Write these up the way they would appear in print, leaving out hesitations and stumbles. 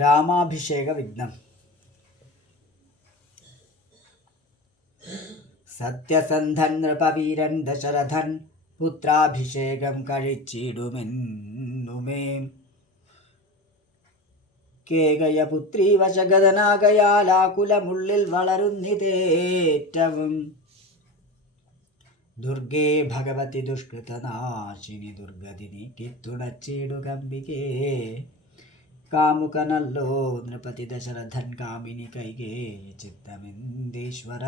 രാമാഭിഷേക വിഘ്നം. സത്യസന്ധൻ നൃപവീരൻ ദശരഥൻ പുത്രാഭിഷേകം കഴിച്ചിടുമെന്നുമേ. കേകയപുത്രീ വശഗതനാകയാലാകുലമുള്ളിൽ വളരുന്നിതേറ്റവും. ദുർഗേ ഭഗവതി ദുഷ്കൃതനാശിനി ദുർഗതി നീക്കിത്തുണച്ചിടുകമ്പികേ. കാമുകനല്ലോ നൃപതി ദശരഥൻ കാമിനി കൈകേയി ചിത്തമെന്തീശ്വര.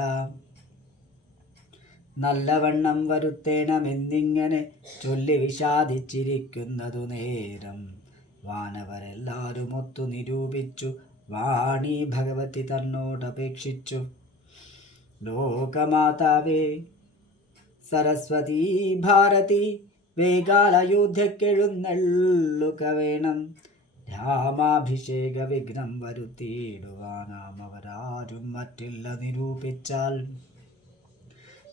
നല്ലവണ്ണം വരുത്തേണമെന്നിങ്ങനെ ചൊല്ലി വിഷാദിച്ചിരിക്കുന്നതു നേരം വാനവരെല്ലാരും ഒത്തു നിരൂപിച്ചു വാണി ഭഗവതി തന്നോടപേക്ഷിച്ചു. ലോകമാതാവേ സരസ്വതീ ഭാരതി വേഗാൽ അയോധ്യക്കെഴുന്നള്ളുക വേണം. രാമാഭിഷേക വിഘ്നം വരുത്തിയിടുവാനാം അവരാരും മറ്റില്ല നിരൂപിച്ചാൽ.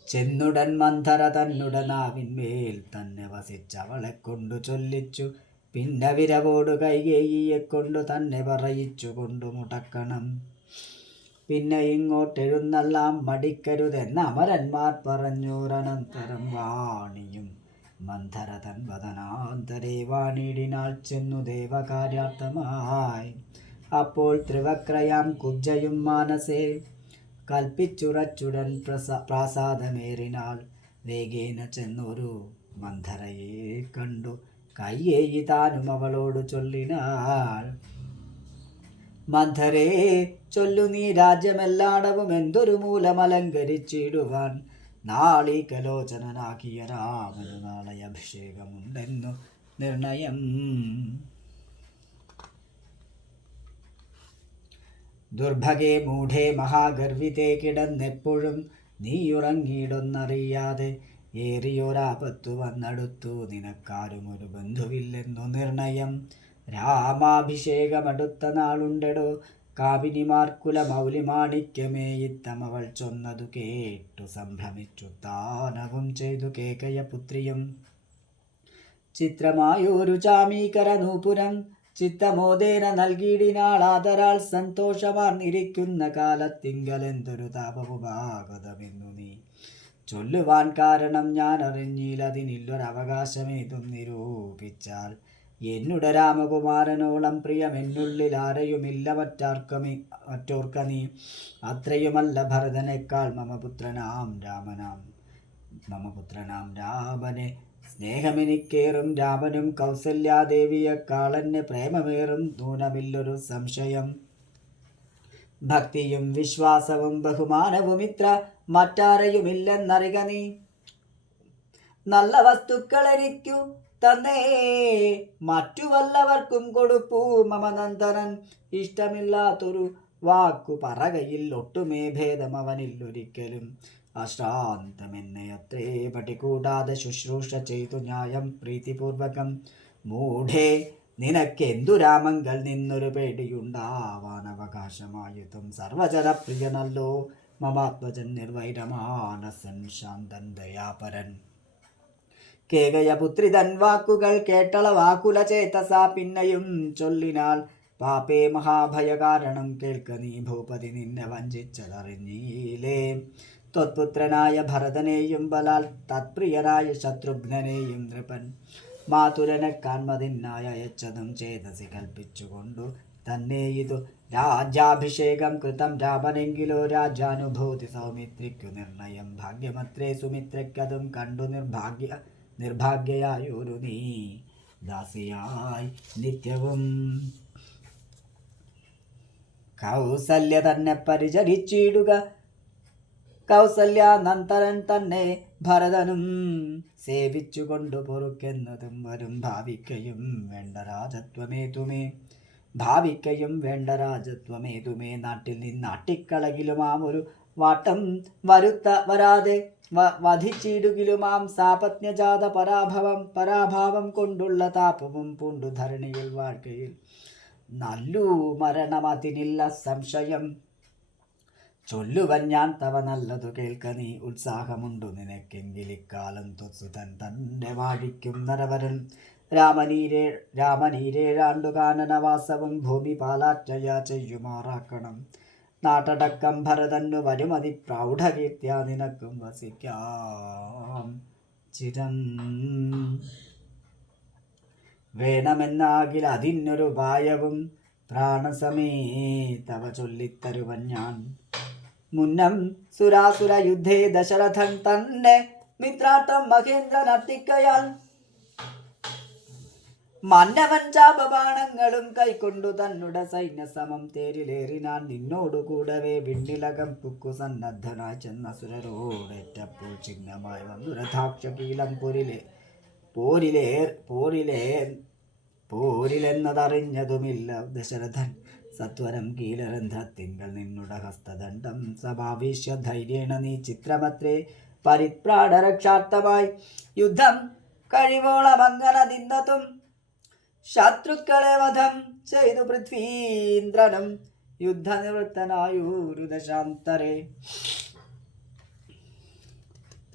ചെന്നുടൻ മന്ധര തന്നുടനാവിന്മേൽ തന്നെ വസിച്ചവളെ കൊണ്ടു ചൊല്ലിച്ചു. പിന്നെ വിരവോടു കൈകേയിയെ കൊണ്ടു തന്നെ പറയിച്ചു കൊണ്ടു മുടക്കണം. പിന്നെ ഇങ്ങോട്ടെഴുന്നള്ളാം മടിക്കരുതെന്ന അമരന്മാർ പറഞ്ഞോരനന്തരം വാണിയും മന്ധര തൻ വദനാന്തരേ വാണിടിനാൾ ചെന്നു ദേവകാര്യാർത്ഥമായി. അപ്പോൾ ത്രിവക്രയാം കുബ്ജയും മാനസേ കൽപ്പിച്ചുറച്ചുടൻ പ്രാസാദമേറിനാൾ. വേഗേന ചെന്നൊരു മന്ധരയെ കണ്ടു കൈയേയി താനും അവളോട് ചൊല്ലിനാൾ. മന്ധരേ ചൊല്ലു നീ രാജ്യമെല്ലാടവും എന്തൊരു മൂലമലങ്കരിച്ചിടുവാൻ. നാളീകലോചനാക്കിയ രാമനു നാളെ അഭിഷേകമുണ്ടെന്നു നിർണയം. ദുർഭഗേ മൂഢേ മഹാഗർവിതേ കിടന്നെപ്പോഴും നീയുറങ്ങിയിടൊന്നറിയാതെ. ഏറിയൊരാപത്തു വന്നടുത്തു നിനക്കാരും ഒരു ബന്ധുവില്ലെന്നു നിർണയം. രാമാഭിഷേകമടുത്ത നാളുണ്ടെടോ കാമിനിമാർക്കുല മൗലിമാണിക്യമേ. ഇത്തമവൾ ചൊന്നതു കേട്ടു സംഭ്രമിച്ചു താനവും ചെയ്തു കേകയപുത്രിയും. ചിത്രമായൊരു ചാമീകര നൂപുരം ചിത്തമോദേന നൽകിയിടിനാളാദരാൾ. സന്തോഷമാർന്നിരിക്കുന്ന കാലത്തിങ്കലെന്തൊരു താപവുമാഗതമെന്നു നീ ചൊല്ലുവാൻ കാരണം ഞാൻ അറിഞ്ഞില്ലതിനില്ലൊരവകാശമേതും നിരൂപിച്ചാൽ. എന്നുടെ രാമകുമാരനോളം പ്രിയമെന്നുള്ളിൽ ആരെയുമില്ല മറ്റോർക്ക നീ. അത്രയുമല്ല ഭരതനേക്കാൾ മമ പുത്രനാം രാമനെ സ്നേഹമെനിക്കേറും. രാമനും കൗസല്യാദേവിയെക്കാളെന്നെ പ്രേമമേറും നൂനമില്ലൊരു സംശയം. ഭക്തിയും വിശ്വാസവും ബഹുമാനവും ഇത്ര മറ്റാരെയുമില്ലെന്നറിക നീ. നല്ല വസ്തുക്കളെനിക്കു തന്നേ മറ്റു വല്ലവർക്കും കൊടുപ്പൂ മമ നന്ദനൻ. ഇഷ്ടമില്ലാത്തൊരു വാക്കു പറകയിൽ ഒട്ടുമേ ഭേദം അവനില്ലൊരിക്കലും. അശ്രാന്തമെന്നെ അത്രേ പടികൂടാതെ ശുശ്രൂഷ ചെയ്തു ന്യായം പ്രീതിപൂർവകം. മൂഢേ നിനക്കെന്തു രാമങ്കൽ നിന്നൊരു പേടിയുണ്ടാവാൻ അവകാശമായുതും. സർവചരപ്രിയനല്ലോ മമാത്മജൻ നിർവൈരമാനസൻ ശാന്തൻ ദയാപരൻ. കേകയപുത്രി തൻ വാക്കുകൾ കേട്ടള വാക്കുല ചേതസാ പിന്നെയും ചൊല്ലിനാൾ. പാപേ മഹാഭയ കാരണം കേൾക്ക നീ ഭൂപതി നിന്നെ വഞ്ചിച്ചതറിഞ്ഞീലേ. ത്വത്പുത്രനായ ഭരതനെയും ബലാൽ തത്പ്രിയനായ ശത്രുഘ്നനെയും നൃപൻ മാതുരനെ കാൺമതിനായി അയച്ചതും ചേതസി കൽപ്പിച്ചുകൊണ്ടു തന്നെ ഇതു രാജ്യാഭിഷേകം കൃതം. രാമനെങ്കിലോ രാജാനുഭൂതി സൗമിത്രിക്കു നിർണയം. ഭാഗ്യമത്രേ സുമിത്രയ്ക്കതും കണ്ടു നിർഭാഗ്യയായൊരു നീ ദാസിയായി നിത്യവും. കൗസല്യ തന്നെ പരിചരിച്ചിടുക. കൗസല്യാനന്തരൻ തന്നെ ഭരതനും സേവിച്ചുകൊണ്ടു പൊറുക്കെന്നതും വരും. ഭാവിക്കയും വേണ്ട രാജത്വമേതുമേ. നാട്ടിൽ നിന്നാട്ടിക്കളകിലുമാം ഒരു വാട്ടം വരാതെ വധിച്ചിടുകിലുമാം. സാപത്ന്യജാത പരാഭാവം കൊണ്ടുള്ള താപവും പൂണ്ടു ധരണിയിൽ വാഴ്കയിൽ നല്ലു മരണമതിനില്ല സംശയം. ചൊല്ലുവൻ ഞാൻ തവ നല്ലതു കേൾക്ക നീ. ഉത്സാഹമുണ്ടു നിനക്കെങ്കിലിക്കാലം ത്വസുതൻ തൻ്റെ വാഴിക്കും നരവരൻ. രാമനീരേഴാണ്ടു കാനനവാസവും ഭൂമി പാലാറ്റയ ചെയ്യുമാറാക്കണം. നാട്ടടക്കം ഭരതന്നു വരുമതി പ്രൗഢകീർത്യ നിനക്കും വസിക്കാം ചിരം. വേണമെന്നാകിൽ അതിനൊരു ഉപായവും പ്രാണസമേതവ ചൊല്ലിത്തരുവൻ ഞാൻ. മുന്നം സുരാസുര യുദ്ധേ ദശരഥൻ തന്നെ മിത്രാട്ടം മഹേന്ദ്രൻ അർത്തിക്കയാൽ മന്നവൻ ചാപബാണങ്ങളും കൈക്കൊണ്ടു തന്നുട സൈന്യസമം തേരിലേറിനാൻ. നിന്നോടു കൂടവേ വിണ്ണിലകം പുക്കു സന്നദ്ധനായി ചെന്ന സുരരോടേറ്റപ്പോൾ ചിഹ്നമായി വന്നു രഥാക്ഷകീലം പോരിലെന്നതറിഞ്ഞതുമില്ല ദശരഥൻ. സത്വരം കീലരന്ധ്രത്തിങ്കൽ നിന്നുട ഹസ്തദണ്ഡം സമാവിശ്യ ധൈര്യേണ നീ ചിത്രമത്രേ പരിപ്രാണരക്ഷാർത്ഥമായി യുദ്ധം കഴിവോളമങ്ങന നിന്നതും ശത്രുക്കളെ വധം ചെയ്തു പൃഥ്വീന്ദ്രനും യുദ്ധനിവൃത്തനായൂരു ദശാന്തരെ.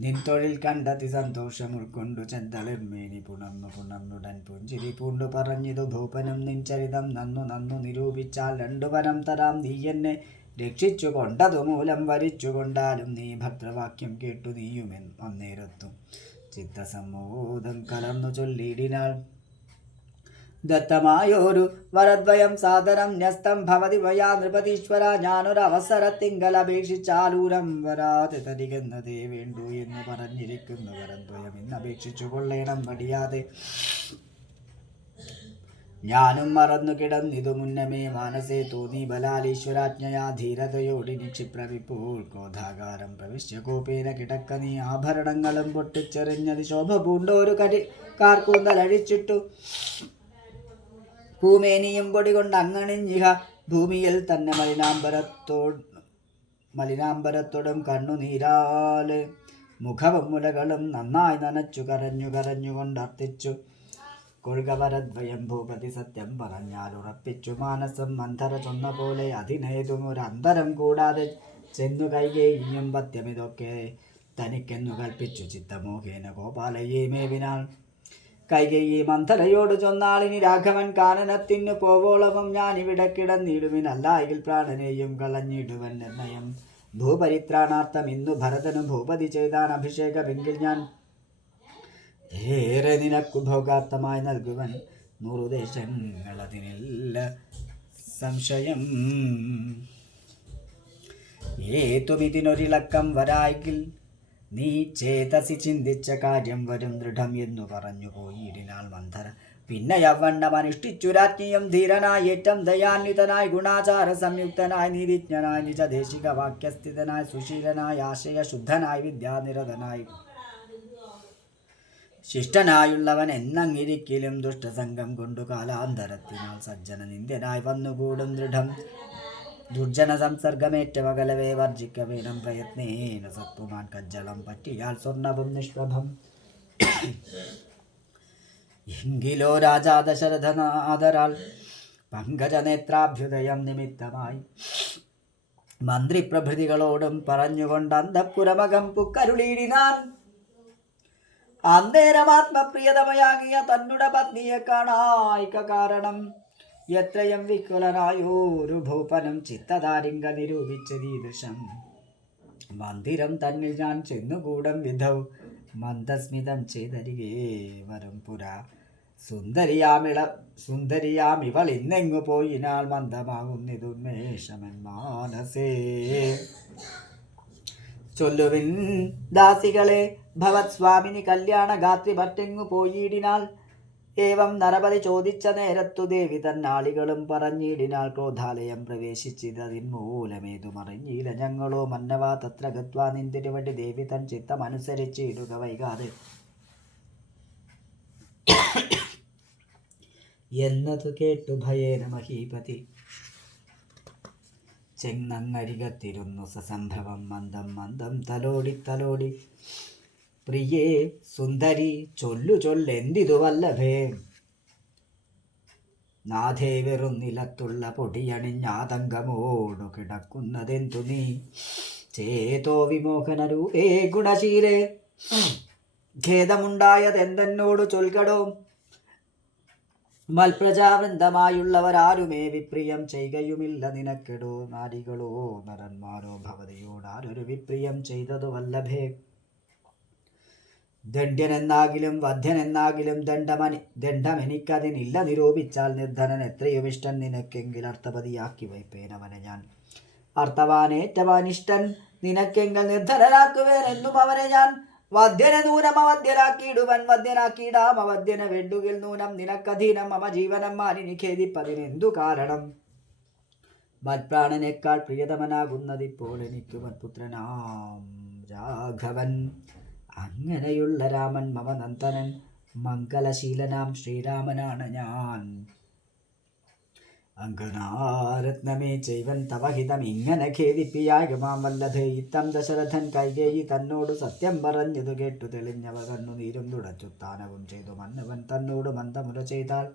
നിൻ തൊഴിൽ കണ്ടെത്തി സന്തോഷം ഉൾക്കൊണ്ടു ചെന്തളിർമേനി പുണർന്നുടൻ പുഞ്ചിരി പൂണ്ടു പറഞ്ഞിതു ഭൂപനും നിൻ ചരിതം നന്നു നിരൂപിച്ചാൽ 2 വനം തരാം നീ എന്നെ രക്ഷിച്ചു കൊണ്ടതു മൂലം വരിച്ചുകൊണ്ടാലും നീ ഭദ്രവാക്യം കേട്ടു നീയുമെൻ അന്നേരത്തും ചിത്തസമ്മോദം കലർന്നു ചൊല്ലിയിടിനാൾ. ദത്തമായോരു വരദ്വയം സാദരം ന്യസ്തം ഭവതി വയാ നൃപതീശ്വര. ഞാനൊരവസരത്തിങ്കൽ അപേക്ഷിച്ചാലൂരം വരാതെ തരികെന്നതേ വേണ്ടു എന്ന് പറഞ്ഞിരിക്കുന്നു വരദ്വയം ഇന്ന് അപേക്ഷിച്ചു കൊള്ളേണം മടിയാതെ. ഞാനും മറന്നു കിടന്നിതു മുന്നമേ മാനസേ തോന്നി ബലാലീശ്വരാജ്ഞയാ ധീരതയോടി നിക്ഷിപ്രവിപ്പോൾ ക്രോധാകാരം പ്രവിശ്യ കോപേന കിടക്ക നീ. ആഭരണങ്ങളും പൊട്ടിച്ചെറിഞ്ഞത് ശോഭ പൂണ്ടോരു കാർക്കൂന്തലഴിച്ചിട്ടു ഭൂമേനിയും പൊടി കൊണ്ട് അങ്ങണിഞ്ഞിഹ ഭൂമിയിൽ തന്നെ മലിനാംബരത്തോടും കണ്ണുനീരാല് മുഖവും മുലകളും നന്നായി നനച്ചു കരഞ്ഞുകൊണ്ടർത്ഥിച്ചു കൊഴുകവരദ്വയം ഭൂപതി സത്യം പറഞ്ഞാൽ ഉറപ്പിച്ചു മാനസം മന്ധര ചൊന്ന പോലെ അതിനേതും ഒരു അന്തരം കൂടാതെ ചെന്നു കൈകേയും പത്യമിതൊക്കെ തനിക്കെന്നു കൽപ്പിച്ചു ചിത്തമോഹേന ഗോപാലയെ മേവിനാൾ. കൈകേയി മന്ധരയോട് ചൊന്നാളിനി രാഘവൻ കാനനത്തിനു പോവോളവും ഞാനിവിടെ കിടന്നിടുവിനല്ലായിൽ പ്രാണനെയും കളഞ്ഞിടുവൻ നിർണയം. ഭൂപരിത്രാണാർത്ഥം ഇന്നു ഭരതനും ഭൂപതി ചെയ്താൻ അഭിഷേകമെങ്കിൽ ഞാൻ ഏറെ നിനക്കു ഭോഗാർത്ഥമായി നൽകുവൻ 100 ദേശങ്ങൾ അതിനില്ല സംശയം. ഏതുമിതിനൊരിളക്കം വരായെങ്കിൽ നീ ചേതസി ചിന്തിച്ച കാര്യം വരും ദൃഢം എന്നു പറഞ്ഞു പോയിടിനാൾ മന്ധര. പിന്നെ യവണ്ണം അനുഷ്ഠിച്ചു രാജ്ഞിയും ധീരനായി ഏറ്റം ദയാന്വിതനായി ഗുണാചാര സംയുക്തനായി നീതിജ്ഞനായി നിജദേശിക വാക്യസ്ഥിതനായി സുശീലനായി ആശയശുദ്ധനായി വിദ്യാനിരതനായി ശിഷ്ടനായുള്ളവൻ എന്നങ്ങിരിക്കലും ദുഷ്ടസംഗം കൊണ്ടു കാലാന്തരത്തിനാൽ സജ്ജന നിന്ദ്യനായി വന്നുകൂടും ദൃഢം. ദുർജന സംസർഗമേറ്റമകലവേ വർജിക്ക വേണം പ്രയത്നേന സത്വമാൻ കജ്ജളം പറ്റിയാൽ സ്വർണവും നിഷ്പ്രഭം. എങ്കിലോ രാജാ ദശരഥനാദരാൽ പങ്കജനേത്രാഭ്യുദയം നിമിത്തമായി മന്ത്രിപ്രഭൃതികളോടും പറഞ്ഞുകൊണ്ട് അന്തഃപുരമകം പുക്കരുളിയിടിനാൻ. അന്നേരമാത്മപ്രിയതമയാകിയ തന്നുട പത്നിയെ കാണായിക കാരണം എത്രയും വിക്കുലനായോരു ഭൂപനും ചിത്തധാരിങ്ക നിരൂപിച്ചതീദൃശം. മന്ദിരം തന്നിൽ ഞാൻ ചെന്നുകൂടം വിധൗ മന്ദസ്മിതം ചെയ്തരികേ വരും പുരാ. സുന്ദരിയാമിവൾ ഇന്നെങ്ങു പോയിനാൽ മന്ദമാകുന്നിതുന്മേഷമൻ മാനസേ. ചൊല്ലുവിൻ ദാസികളെ ഭവത് സ്വാമിനി കല്യാണ ഗാത്രി മറ്റെങ്ങു പോയിടിനാൽ. ഏവം നരപതി ചോദിച്ച നേരത്തു ദേവി തന്നാളികളും പറഞ്ഞിടിനാൾ. ക്രോധാലയം പ്രവേശിച്ചതിന്മൂലമേതുമറിഞ്ഞില്ല ഞങ്ങളോ മന്നവാ തത്ര ഗത്വാ നിന്തിരുവടി ദേവി തൻ ചിത്തമനുസരിച്ചിടുക വൈകാതെ എന്നതു കേട്ടു ഭയേന മഹീപതി ചെങ്ങരികത്തിരുന്നു സസംഭവം മന്ദം തലോടി പ്രിയേ സുന്ദരി ചൊല്ലെന്തിതു വല്ലഭേ. നാഥേ വെറും നിലത്തുള്ള പൊടിയണിഞ്ഞാതങ്കമോടു കിടക്കുന്നതെന്തു നീ. ചേതോ വിമോഹനരൂപേ ഗുണശീലേ ഖേദമുണ്ടായതെന്തെന്നോടു ചൊൽകടോ. മൽപ്രജാവൃന്ദമായുള്ളവരാരുമേ വിപ്രിയം ചെയ്യുകയുമില്ല നിനക്കെടോ. നാരികളോ നരന്മാരോ ഭവതിയോടാരൊരു വിപ്രിയം ചെയ്തതു വല്ലഭേ. ദണ്ഡ്യനെന്നാകിലും വധ്യനെന്നാകിലും ദണ്ഡമെനിക്കതിനില്ല നിരൂപിച്ചാൽ നിർധനൻ എത്രയും ഇഷ്ടൻ നിനക്കെങ്കിൽ അർത്ഥപതിയാക്കി വയ്പ്പേനവനെ ഞാൻ. അർത്ഥവാനേറ്റവാനിഷ്ടൻ നിനക്കെങ്കിൽ നിർധനനാക്കുവേൻ എന്നും അവനെ ഞാൻ. വധ്യനെ നൂനം അവധ്യനാക്കിയിടുവൻ വധ്യനാക്കിയിടാം അവധ്യനെ വേണ്ടുകിൽ നൂനം നിനക്കധീനം മമ ജീവനം മാനിനി ഖേദിപ്പതിനെന്തു കാരണം. മത്പ്രാണനേക്കാൾ പ്രിയതമനാകുന്നതിപ്പോൾ എനിക്ക് മത്പുത്രനാം രാഘവൻ. അങ്ങനെയുള്ള രാമൻ മമ നന്ദനൻ മംഗലശീലനാം ശ്രീരാമനാണ് ഞാൻ. അങ്കനാരത്നമേ ചെയ്വൻ തവഹിതം ഇങ്ങനെ ഖേദിപ്പിയാകുമാം വല്ലഭേ. ഇത്തം ദശരഥൻ കൈകേയി തന്നോട് സത്യം പറഞ്ഞതു കേട്ടു തെളിഞ്ഞവ കണ്ണുനീരും തുടച്ചു സ്ഥാനവും ചെയ്തു മന്നവൻ തന്നോട് മന്ദമുര ചെയ്താൽ.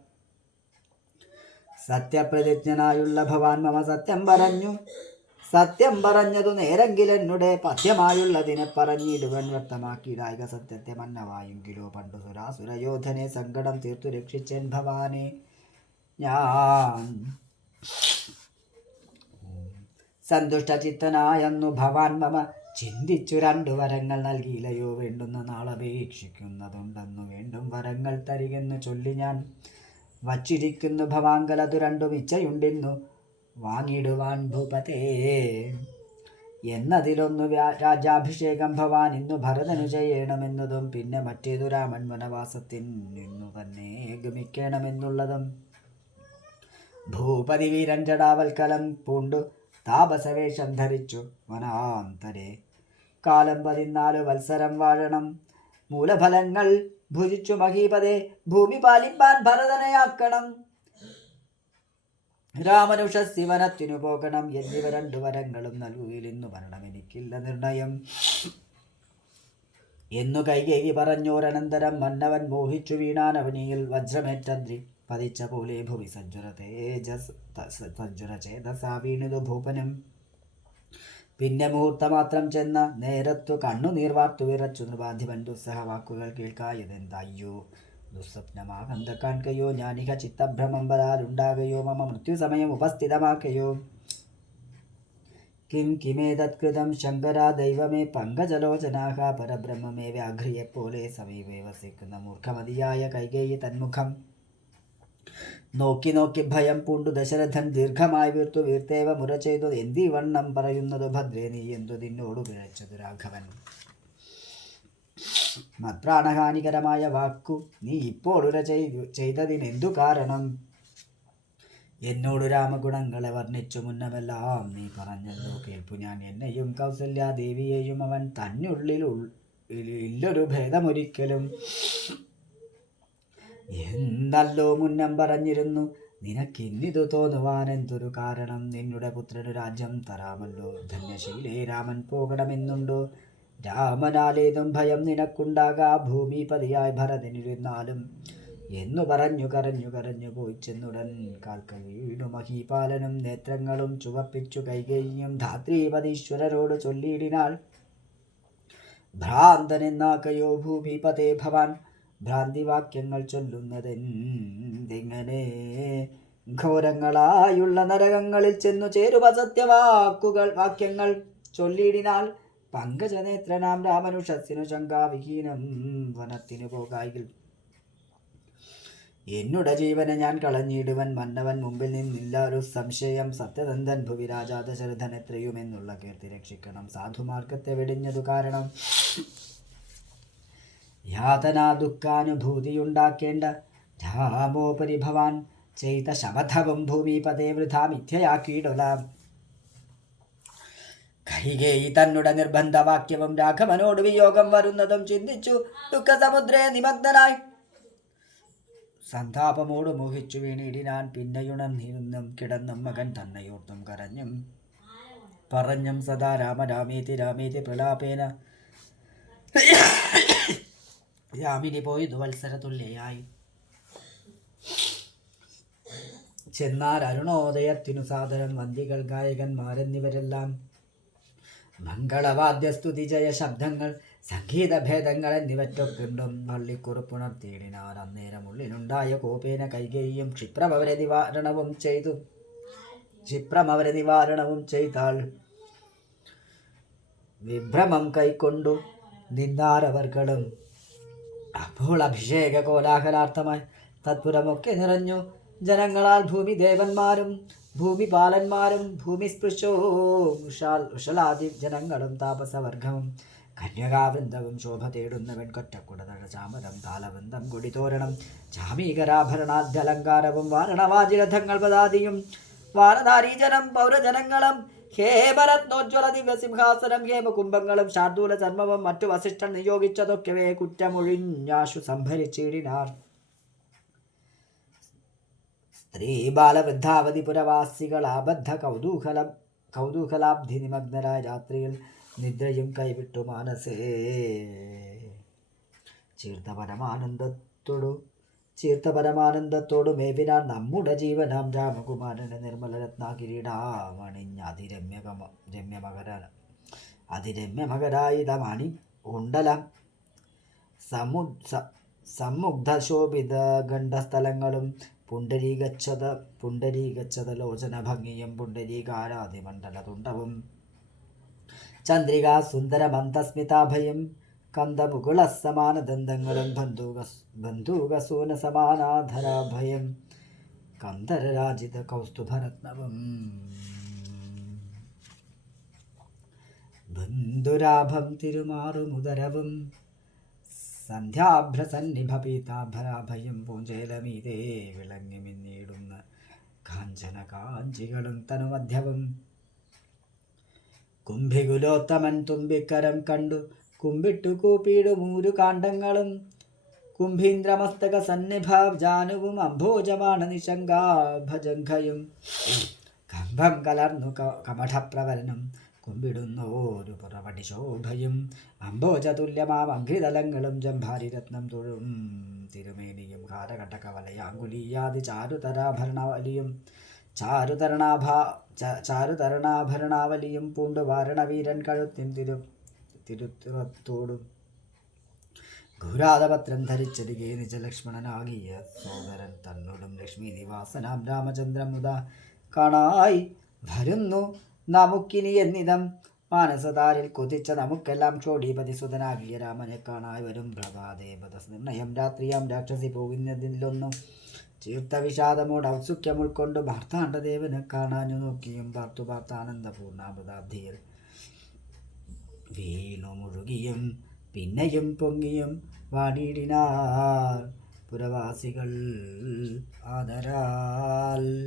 സത്യപ്രതിജ്ഞനായുള്ള ഭവാൻ മമ സത്യം പറഞ്ഞു. സത്യം പറഞ്ഞതു നേരെങ്കിലെന്നുടെ പഥ്യമായുള്ളതിനെ പറഞ്ഞിടുവൻ വ്യക്തമാക്കിയിടായക സത്യത്തെ മന്നവായെങ്കിലോ. പണ്ടു സുരാസുരയോധനെ സങ്കടം തീർത്തു രക്ഷിച്ചൻ ഭവാനെ ഞാൻ. സന്തുഷ്ടചിത്തനായെന്നു ഭവാൻ മമ ചിന്തിച്ചു 2 വരങ്ങൾ നൽകിയില്ലയോ. വേണ്ടുന്ന നാളപേക്ഷിക്കുന്നതുണ്ടെന്നു വേണ്ടും വരങ്ങൾ തരികെന്നു ചൊല്ലി ഞാൻ വച്ചിരിക്കുന്നു ഭവാങ്കലതു 2 ഇച്ഛയുണ്ടിന്നു വാങ്ങിടുവാൻ ഭൂപതേ. എന്നതിലൊന്നു രാജാഭിഷേകം ഭവാൻ ഇന്നു ഭരതനു ചെയ്യണമെന്നതും പിന്നെ മറ്റേതു രാമൻ വനവാസത്തിൻ നിന്നു തന്നെ ഗമിക്കണമെന്നുള്ളതും. ഭൂപതി വീരൻ ജടാവൽക്കലം പൂണ്ടു താപസവേഷം ധരിച്ചു വനാന്തരെ കാലം 14 വത്സരം വാഴണം. മൂലഫലങ്ങൾ ഭുജിച്ചു മഹീപതേ ഭൂമി പാലിപ്പാൻ ഭരതനെയാക്കണം. രാമനുഷസ്സി വനത്തിനു പോകണം എന്നിവ 2 വരങ്ങളും നൽകുകയിൽ ഇന്നു വരണം എനിക്കില്ല നിർണയം എന്നു കൈകേയി പറഞ്ഞോരനന്തരം മന്നവൻ മോഹിച്ചു വീണാനവനിയിൽ വജ്രമേറ്റദ്രി പതിച്ച പോലെ ഭുവി സജ്ജുര ചേതസാ വീണിതു ഭൂപനം. പിന്നെ മുഹൂർത്തമാത്രം ചെന്ന നേരത്തു കണ്ണുനീർ വാർത്തു വിറച്ചു നൃപാധിപൻ ദുസ്സഹ വാക്കുകൾ കേൾക്കായതെന്തയ്യോ. ദുസ്വപ്നമാകന്ത കാൺകയോ ഞാനിക ചിത്തഭ്രമം വരാലുണ്ടാകയോ മമ മൃത്യുസമയം ഉപസ്ഥിതമാക്കയോ. കിം കിമേതത്കൃതം ശങ്കരാ ദൈവമേ പങ്കജലോചനാഹ പരബ്രഹ്മമേ വ്യാഘ്രിയെപ്പോലെ സമീപേ വസിക്കുന്ന മൂർഖമതിയായ കൈകേയി തന്മുഖം നോക്കി നോക്കി ഭയം പൂണ്ടു ദശരഥൻ ദീർഘമായി വീർത്തേവ മുര ചെയ്തു. എന്തി വണ്ണം പറയുന്നതു ഭദ്രേ നീ എന്തു നിന്നോടു പിഴച്ചതു രാഘവൻ. മത്പ്രാണഹാനികരമായ വാക്കു നീ ഇപ്പോൾ ഉര ചെയ്തതിനെന്തു കാരണം. എന്നോടു രാമഗുണങ്ങളെ വർണ്ണിച്ചു മുന്നമെല്ലാം നീ പറഞ്ഞല്ലോ കേൾപ്പു ഞാൻ. എന്നെയും കൗസല്യാദേവിയെയും അവൻ തന്നുള്ളിൽ ഇല്ലൊരു ഭേദമൊരിക്കലും എന്നല്ലോ മുന്നം പറഞ്ഞിരുന്നു. നിനക്കിന്നിതു തോന്നുവാൻ എന്തൊരു കാരണം. നിന്നുടെ പുത്രന് രാജ്യം തരാമല്ലോ ധന്യശീലേ രാമൻ പോകണമെന്നുണ്ടോ. രാമനാലേതും ഭയം നിനക്കുണ്ടാകാ ഭൂമിപതിയായി ഭരതനിരുന്നാലും എന്നു പറഞ്ഞു കരഞ്ഞു കരഞ്ഞു പോയി ചെന്നുടൻ കാൽക്കൽ വീണു മഹീപാലനും നേത്രങ്ങളും ചുവപ്പിച്ചു കൈകേയിയും ധാത്രീപതീശ്വരരോട് ചൊല്ലിയിടിനാൾ. ഭ്രാന്തനെന്നാക്കയോ ഭൂമിപതേ ഭവാൻ ഭ്രാന്തിവാക്യങ്ങൾ ചൊല്ലുന്നതെന്തിങ്ങനെ. ഘോരങ്ങളായുള്ള നരകങ്ങളിൽ ചെന്നു ചേരുവ വാക്യങ്ങൾ ചൊല്ലിയിടിനാൾ. പങ്കജനേത്രനാം രാമനുഷസ്സിനു ശങ്കാവിഹീനം വനത്തിനു പോകായിൽ എന്നുടെ ജീവനെ ഞാൻ കളഞ്ഞിടുവൻ. മന്നവൻ മുമ്പിൽ നിന്നില്ല ഒരു സംശയം. സത്യനന്ദൻ ഭുവി രാജാ ദശരഥൻ എത്രയുമെന്നുള്ള കീർത്തി രക്ഷിക്കണം. സാധുമാർഗത്തെ വെടിഞ്ഞതു കാരണം യാതനാ ദുഃഖാനുഭൂതിയുണ്ടാക്കേണ്ട രാമോപരി ഭവാൻ ചെയ്ത ശപഥവും ഭൂമിപതേ വൃഥാ മിഥ്യയാക്കിയിടലാം. കൈകേയി തന്നുടെ നിർബന്ധവാക്യവും രാഘവനോട് വിയോഗം വരുന്നതും ചിന്തിച്ചു ദുഃഖസമുദ്രേ നിമഗ്നനായി സന്താപമോട് മോഹിച്ചു വീണിടിനാൻ. പിന്നെയുണർന്നിരുന്നും കിടന്നും മകൻ തന്നെയോർത്തും കരഞ്ഞും പറഞ്ഞും സദാ രാമേതി രാമേതി പ്രലാപേന രാമിനി പോയതു വത്സര തുല്യയായി. ചെന്നാൽ അരുണോദയത്തിനു സാദരം വന്ദികൾ ഗായകന്മാരെന്നിവരെല്ലാം മംഗളവാദ്യസ്തുതി ജയ ശബ്ദങ്ങൾ സംഗീതഭേദങ്ങൾ എന്നിവറ്റൊക്കെണ്ടും വള്ളിക്കുറുപ്പുണർത്തിയിടിനാർ. അന്നേരമുള്ളിലുണ്ടായ കോപേന കൈകേയും ക്ഷിപ്രമവരെ നിവാരണവും ചെയ്താൾ. വിഭ്രമം കൈക്കൊണ്ടു നിന്നാരവർകളും. അപ്പോൾ അഭിഷേക കോലാഹലാർത്ഥമായി തത്പുരമൊക്കെ നിറഞ്ഞു ജനങ്ങളാൽ ഭൂമിദേവന്മാരും ഭൂമിപാലന്മാരും ഭൂമിസ്പൃശോ ഉഷലാദി ജനങ്ങളും താപസവർഗവും കന്യകാവൃന്ദവും ശോഭ തേടുന്ന വെൺകൊറ്റക്കുടതഴ ചാമരം താലവൃന്ദം കൊടിതോരണം ചാമീകരാഭരണാദ്യലങ്കാരവും വാരണവാജിരഥങ്ങൾ പദാതിയും വാനധാരീജനം പൗരജനങ്ങളും ഹേമരത്നോജ്വല ദിവ്യസിംഹാസനം ഹേമകുംഭങ്ങളും ശാർദൂല ചർമ്മവും മറ്റു വസിഷ്ഠൻ നിയോഗിച്ചതൊക്കെ കുറ്റമൊഴിഞ്ഞാശു സംഭരിച്ചിടിനാർ. സ്ത്രീ ബാലവൃദ്ധാവധി പുരവാസികൾ ആബദ്ധ കൗതൂഹലാബ്ധി നിമഗ്നരായ രാത്രിയിൽ നിദ്രയും കൈവിട്ടു മാനസേ ചീർത്ത പരമാനന്ദത്തോടു മേവിനാൻ നമ്മുടെ ജീവനാം രാമകുമാരന്റെ നിർമ്മല രത്നാകിരീടാമണിഞ്ഞ അതിരമ്യമകരായുധമണി കുണ്ടലം സമുഗ്ധശോഭിത ഗണ്ഡസ്ഥലങ്ങളും പുണ്ടരീഗച്ഛത ലോചന ഭംഗിയും പുണ്ടരീകാരാതിമണ്ഡല തുണ്ടവും ചന്ദ്രികാ സുന്ദരമന്തസ്മിതാഭയം കന്ദമുകുള സമാനദന്തങ്ങളും ബന്ധൂകസൂന സമാനാധരാഭയം കന്ദരരാജിത കൗസ്തുഭരത്നവും ബന്ധുരാഭം തിരുമാറുമുദരവും സന്ധ്യാഭ്രസന്നിഭപീതാഭരാഭയം പൂഞ്ചേലമീതേ വിളങ്ങി മിന്നിടുന്ന കാഞ്ചന കാഞ്ചികളും തനുമധ്യവും കുംഭികുലോത്തമൻ തുമ്പിക്കരം കണ്ടു കുമ്പിട്ടു കൂപ്പിയിടുമൂരു കാണ്ഡങ്ങളും കുംഭീന്ദ്രമസ്തക സന്നിഭാജാനുവും അംഭോജമാണ് നിശങ്കാഭജംഘയും കമ്പം കലർന്നു കമഠപ്രവലനം കുമ്പിടുന്നോരു പുറവടി ശോഭയും അംഭോജതുല്യമാം അംഘ്രിതലങ്ങളും ജംഭാരിരത്നം തൊഴും തിരുമേനിയും കാരകട്ടകവലയാങ്കുലീയാദി ചാരുതരണാഭരണാവലിയും പൂണ്ടു വാരണവീരൻ കഴുത്തിൻ തിരുത്തുറത്തോടും ഘോരാതപത്രം ധരിച്ചരികെ നിജലക്ഷ്മണനാകിയ സോദരൻ തന്നോടും ലക്ഷ്മി നിവാസനാം രാമചന്ദ്രൻ മുത കാണായി വരുന്നു നമുക്കിനി എന്നിതം മാനസതാരിൽ കൊതിച്ച നമുക്കെല്ലാം ക്ഷോടീപതി സുതനാകിയ രാമനെ കാണായി വരും പ്രഭാദേവത നിർണയം രാത്രിയാം രാക്ഷസി പോകുന്നതിലൊന്നും ചീർത്ത വിഷാദമോട് ഔത്സുക്യം ഉൾക്കൊണ്ട് മാർത്താണ്ഡദേവനെ കാണാനു നോക്കിയും പാർത്താനന്ദപൂർണാമൃതാബ്ധിയിൽ വീണു മുഴുകിയും പിന്നെയും പൊങ്ങിയും വാടിയിടിനാർ പുരവാസികൾ ആദരാൽ.